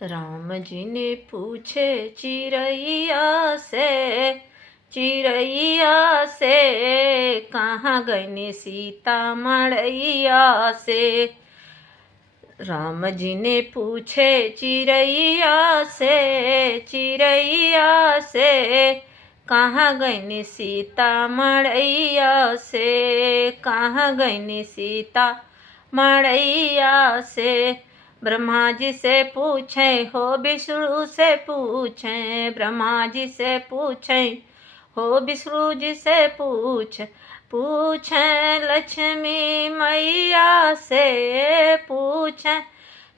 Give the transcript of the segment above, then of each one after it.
राम जी ने पूछे चिड़ैया से कहाँ गई सीता मड़ैया से। राम जी ने पूछे चिड़ैया से कहाँ गई सीता मड़ैया से, कहाँ गई सीता मड़ैया से। ब्रह्मा जी से पूछें हो विष्णु से पूछें, ब्रह्मा जी से पूछें हो विष्णु जी से पूछें लक्ष्मी मैया से, पूछें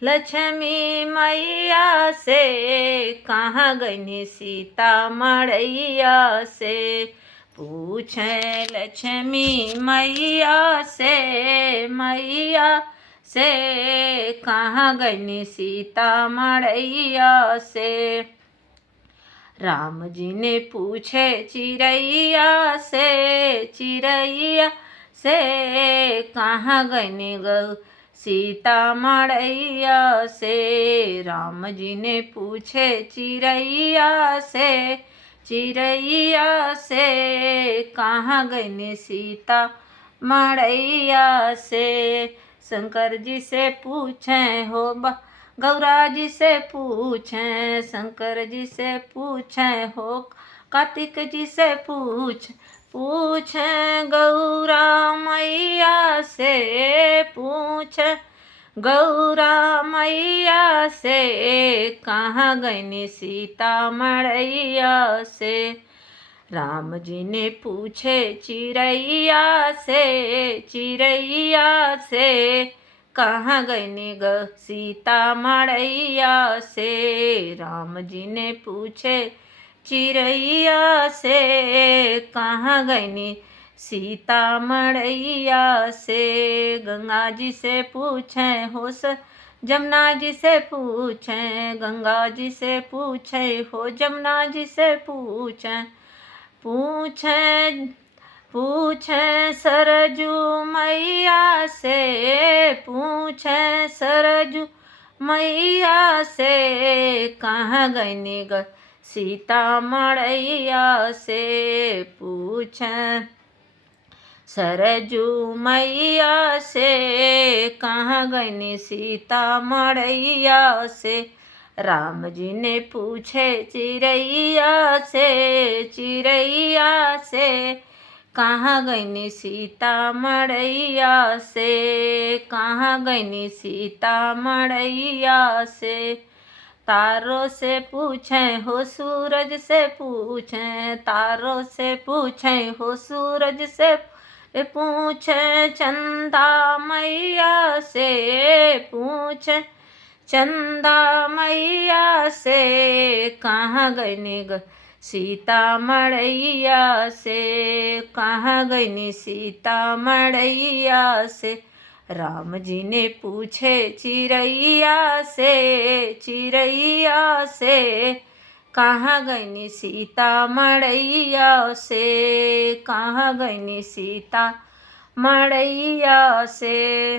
लक्ष्मी मैया से कहाँ गई सीता मड़ैया से। पूछें लक्ष्मी मैया से कहाँ गई सीता मड़ैया से। राम जी ने पूछे चिड़ैया से कहाँ गई सीता मड़ैया से। राम जी ने पूछे चिड़ैया से कहाँ गई सीता मड़ैया से। शंकर जी से पूछें हो गौरा जी से पूछें, शंकर जी से पूछें हो कार्तिक जी से पूछें गौरा मैया से, पूछें गौरा मैया से कहाँ गई सीता मड़ैया से। राम जी ने पूछे चिड़ैया से कहाँ गई सीता मड़ैया से। राम जी ने पूछे चिड़ैया से कहाँ गई सीता मड़ैया से। गंगा जी से पूछें हो जमुना जी से पूछें, गंगा जी से पूछें हो जमुना जी से पूछें सरजू मैया से, पूछें सरजू मैया से कहाँ गई सीता मड़ैया से। पूछें सरजू मैया से कहाँ गई सीता मड़ैया से। राम जी ने पूछे चिड़ैया से कहाँ गई सीता मड़ैया से, कहाँ गई सीता मड़ैया से। तारों से पूछें हो सूरज से पूछें, तारों से पूछें हो सूरज से पूछें चंदा मैया से, पूछें चंदा मैया से कहाँ गई सीता मड़ैया से, कहाँ गई सीता मड़ैया से। राम जी ने पूछे चिड़ैया से कहाँ गई सीता मड़ैया से, कहाँ गई सीता मड़ैया से।